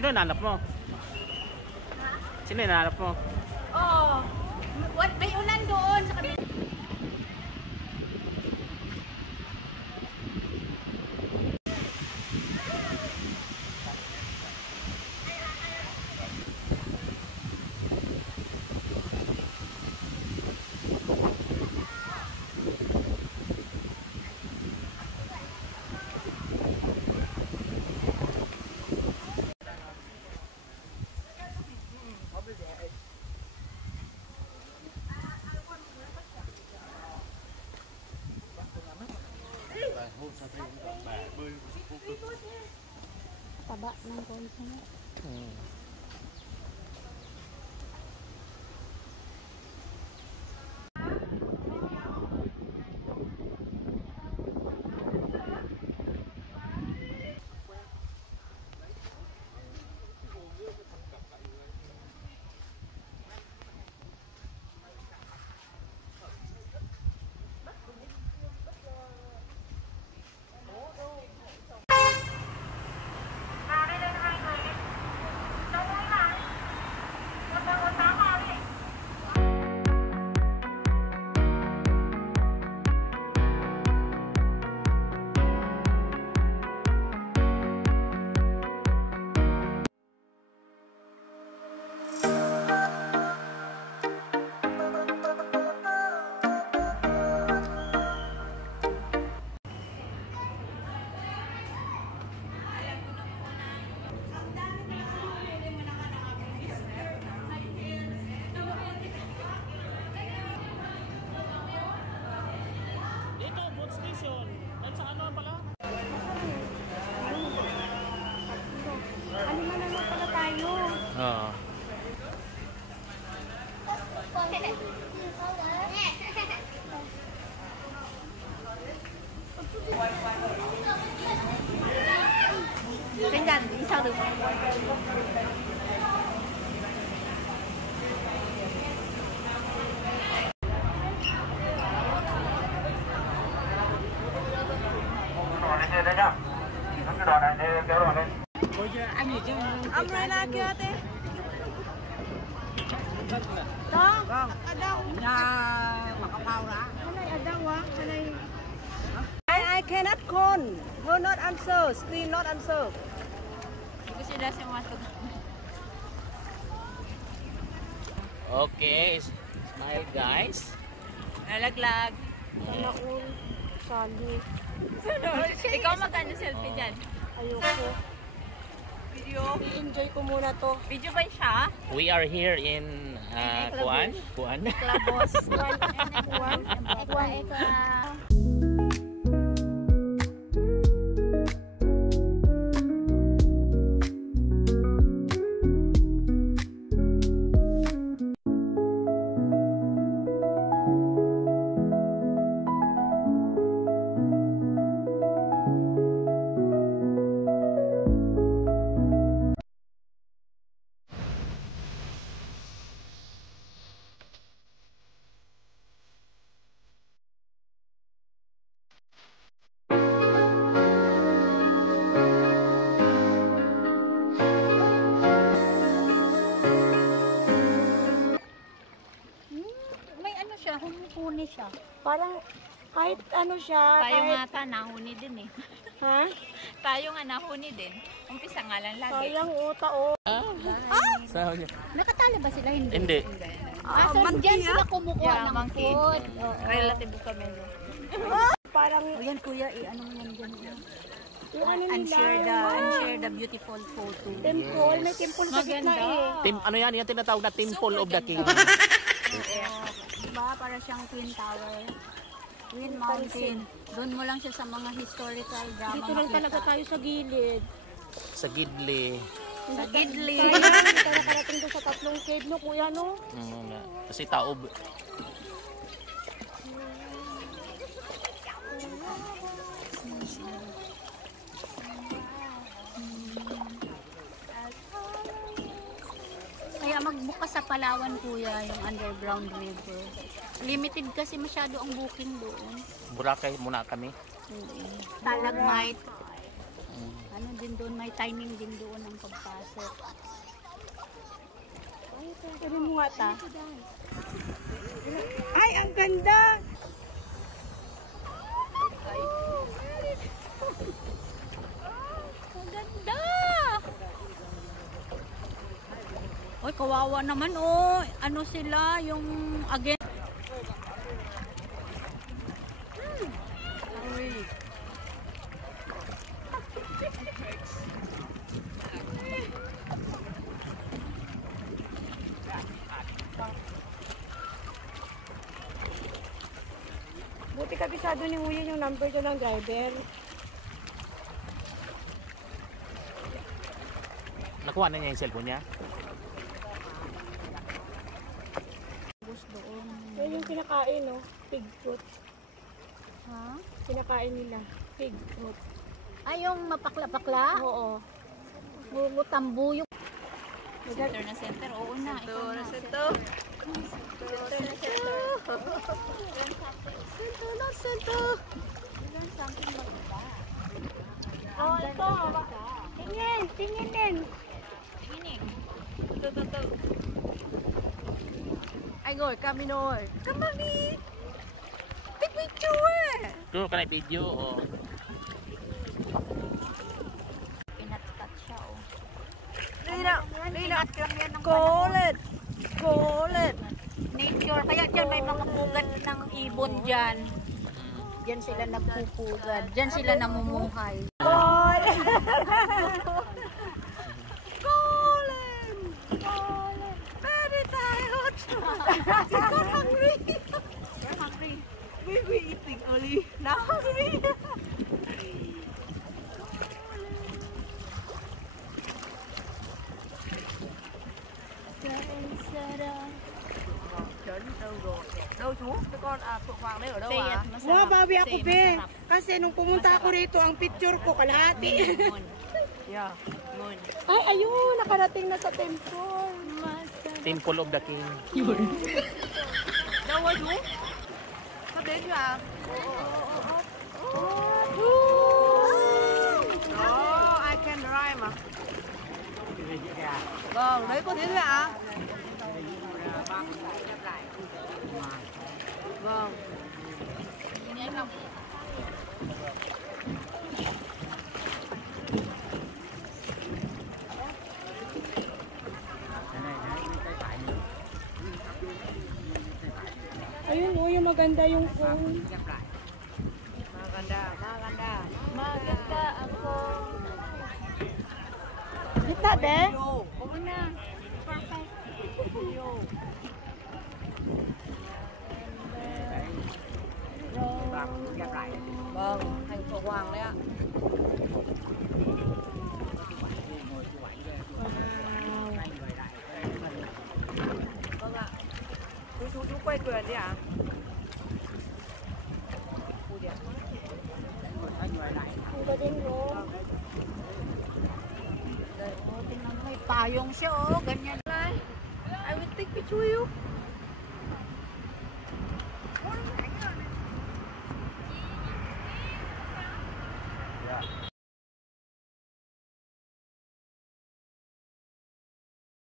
Sino hinahanap mo? Ha? Sino hinahanap mo? Oo. May ulan doon sa kabila. Taba ng konsa mo. Ganyan, isa rin. Umbrella kaya ate? Dong? Adaw? Na makapawra? Kanay adaw ah? Kanay... I cannot con. Will not answer. Screen not answer. Hindi sila siya masok. Okay, smile guys. Nalaglag. Naul, sali. Ikaw magkano selfie dyan? Ayoko. Video? I-enjoy ko muna to. Video ba siya? We are here in Kuan. Klabos. Kuwan. Humukuni siya. Parang kahit ano siya. Tayo kahit... nga nahuni din eh. Ha? Tayo nga nahuni din. Umpisa nga lang lagi. Sayang uta o. Saan niya? Nakatali ba sila? Hindi. Hindi. So, dyan sila kumukuha ng food. Relative kami. Parang... Ayan kuya, ano mo yan dyan? Yung ano nila. Unshare the beautiful photo. Temple. May temple sa gitna eh. Ano yan? Yan tinatawag na Temple of the King. Diba? Para siyang Twin Tower. Twin Mountain. Doon mo lang siya sa mga historical drama. Dito lang talaga tayo sa gilid. Sa Gidli. Sa Gidli. Hindi tayo nakarating doon sa tatlong cave no kuya no? Kasi taob. Kaya magbukas sa Palawan kuya yung underground river. Limited kasi masyado ang booking doon. Boracay muna kami. Stalagmite. ano din doon, may timing din doon ang pagpasok. Sabi mo nga ta. Ay, ang ganda! Ang ganda! Oy, kawawa naman oh. Ano sila, yung again. Buti kabisado ni Kuya yung number ko ng driver. Nakuha na niya yung cellphone niya? Yan yung kinakain, no? Pig fruit. Ha? Kinakain nila. Pig fruit. Ay, yung mapakla-pakla? Oo. Bumutambo yung center na center. Oo na. Ikaw na. Center na center. Oh, ito. Tingin. Tingin din. Ito. Ay, ngồi, kami nồi. Kami. Take picture. Kung ka na video o... Pinat-cut siya oh. Nina. Kulit. Nature. Kaya dyan may mga pugad ng ibon dyan. Diyan sila nagpupugad. Diyan sila namumuhay. Very tired. She's not hungry. We're hungry. We eating only. Not hungry. Đâu chú? Cái con Phượng Hoàng đấy ở đâu à? Masarap. Bawi ako, Kasi be. masarap. Kasi nung pumunta ako rito, ang picture ko kalahati. Yeah. Ay, ayun, nakarating na sa temple. Temple of the King. Đâu rồi chú? Sắp đến chưa à? Đó, I can drive mà. Vâng, đấy có thế thôi ạ? Vâng. Ayun oh, yung maganda yung phone. Maganda ako. Kita, be? Oo na. Perfect. Vâng, thành Phượng Hoàng đấy ạ. Vâng ạ. Chú quay quyền đi ạ. Ang galing no. Tingnan mo, may payong siya oh. Ganyan. I will take picture with you.